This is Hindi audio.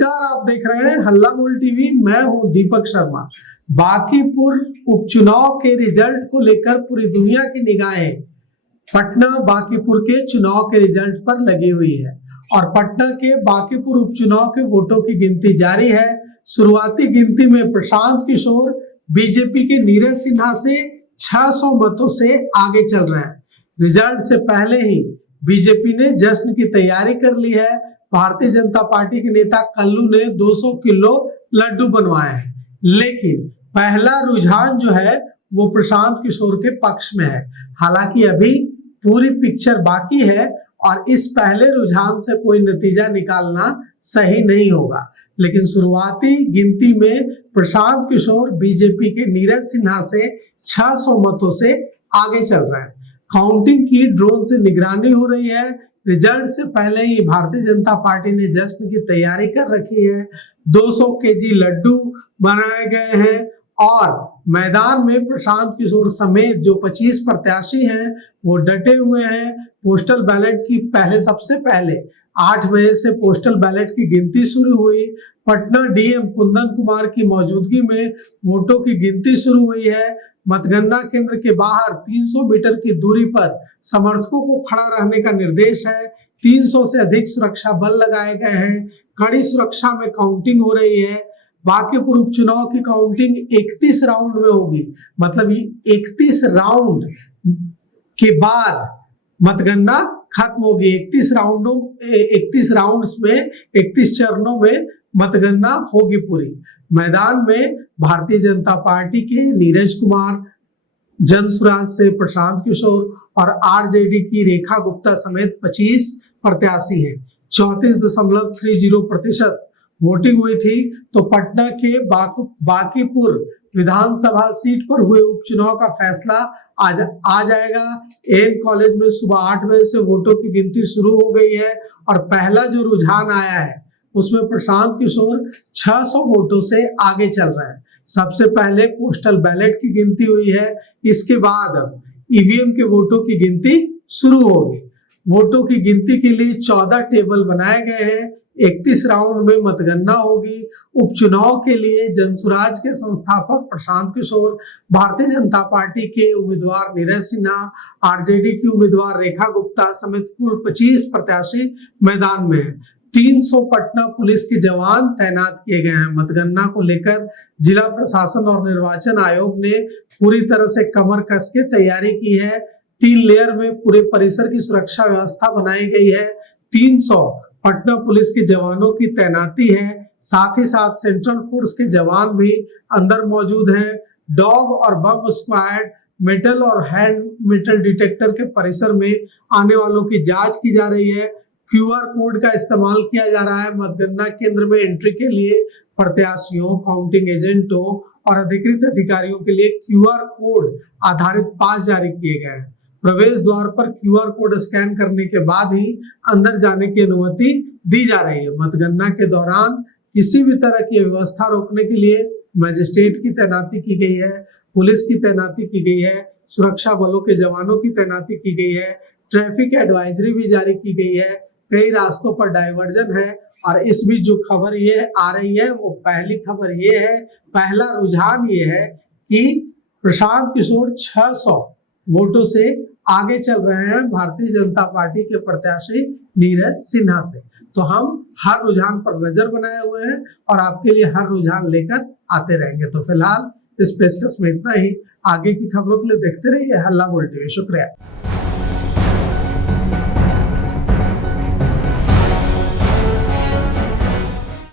नमस्कार, आप देख रहे हैं हल्ला बोल टीवी। मैं हूं दीपक शर्मा। बांकीपुर उपचुनाव के रिजल्ट को लेकर पूरी दुनिया की निगाहें पटना बांकीपुर के चुनाव के रिजल्ट पर लगी हुई है और पटना के बांकीपुर उपचुनाव के वोटों की गिनती जारी है। शुरुआती गिनती में प्रशांत किशोर बीजेपी के नीरज सिन्हा से 600 मतों से आगे चल रहे हैं। रिजल्ट से पहले ही बीजेपी ने जश्न की तैयारी कर ली है। भारतीय जनता पार्टी के नेता कल्लू ने 200 किलो लड्डू बनवाए हैं, लेकिन पहला रुझान जो है वो प्रशांत किशोर के पक्ष में है। हालांकि अभी पूरी पिक्चर बाकी है और इस पहले रुझान से कोई नतीजा निकालना सही नहीं होगा, लेकिन शुरुआती गिनती में प्रशांत किशोर बीजेपी के नीरज सिन्हा से 600 मतों से आगे चल रहे हैं। काउंटिंग की ड्रोन से निगरानी हो रही है। रिजल्ट से पहले ही भारतीय जनता पार्टी ने जश्न की तैयारी कर रखी है। 200 केजी लड्डू बनाए गए हैं और मैदान में प्रशांत किशोर समेत जो 25 प्रत्याशी हैं वो डटे हुए हैं। पोस्टल बैलेट की सबसे पहले 8 बजे से पोस्टल बैलेट की गिनती शुरू हुई। पटना डीएम कुंदन कुमार की मौजूदगी में वोटों की गिनती शुरू हुई है। मतगणना केंद्र के बाहर 300 मीटर की दूरी पर समर्थकों को खड़ा रहने का निर्देश है। 300 से अधिक सुरक्षा बल लगाए गए हैं। कड़ी सुरक्षा में काउंटिंग हो रही है। बांकीपुर उपचुनाव की काउंटिंग 31 राउंड में होगी, मतलब 31 राउंड के बाद मतगणना खत्म होगी। 31 राउंड्स में 31 चरणों में मतगणना होगी पूरी। मैदान में भारतीय जनता पार्टी के नीरज कुमार, जन स्वराज से प्रशांत किशोर और आरजेडी की रेखा गुप्ता समेत 25 प्रत्याशी हैं। 34.30% वोटिंग हुई थी। तो पटना के बांकीपुर विधानसभा सीट पर हुए उपचुनाव का फैसला आज आ जाएगा। एन कॉलेज में सुबह 8 बजे से वोटों की गिनती शुरू हो गई है और पहला जो रुझान आया है उसमें प्रशांत किशोर 600 वोटों से आगे चल रहे हैं। सबसे पहले पोस्टल बैलेट की गिनती हुई है, इसके बाद ईवीएम के वोटों की गिनती शुरू होगी। वोटों की गिनती के लिए 14 टेबल बनाए गए हैं। 31 राउंड में मतगणना होगी। उपचुनाव के लिए जनसुराज के संस्थापक प्रशांत किशोर, भारतीय जनता पार्टी के उम्मीदवार नीरज सिन्हा, आरजेडी की उम्मीदवार रेखा गुप्ता समेत कुल 25 प्रत्याशी मैदान में हैं। 300 पटना पुलिस के जवान तैनात किए गए हैं। मतगणना को लेकर जिला प्रशासन और निर्वाचन आयोग ने पूरी तरह से कमर कस के तैयारी की है। 3 लेयर में पूरे परिसर की सुरक्षा व्यवस्था बनाई गई है। 300 पटना पुलिस के जवानों की तैनाती है। साथ ही साथ सेंट्रल फोर्स के जवान भी अंदर मौजूद हैं। डॉग और बम स्क्वाड, मेटल और हैंड मेटल डिटेक्टर के परिसर में आने वालों की जांच की जा रही है। क्यूआर कोड का इस्तेमाल किया जा रहा है। मतगणना केंद्र में एंट्री के लिए प्रत्याशियों, काउंटिंग एजेंटों और अधिकृत अधिकारियों के लिए क्यूआर कोड आधारित पास जारी किए गए हैं। प्रवेश द्वार पर क्यूआर कोड स्कैन करने के बाद ही अंदर जाने की अनुमति दी जा रही है। मतगणना के दौरान किसी भी तरह की व्यवस्था रोकने के लिए मजिस्ट्रेट की तैनाती की गई है, पुलिस की तैनाती की गई है, सुरक्षा बलों के जवानों की तैनाती की गई है, ट्रैफिक एडवाइजरी भी जारी की गई है। कई रास्तों पर डाइवर्जन है और इस बीच जो खबर ये आ रही है वो पहली खबर ये है, पहला रुझान ये है कि प्रशांत किशोर 600 वोटों से आगे चल रहे हैं भारतीय जनता पार्टी के प्रत्याशी नीरज सिन्हा से। तो हम हर रुझान पर नजर बनाए हुए हैं और आपके लिए हर रुझान लेकर आते रहेंगे। तो फिलहाल इस पेशकश में इतना ही। आगे की खबरों के लिए देखते रहिए हल्ला बोल टीवी। शुक्रिया।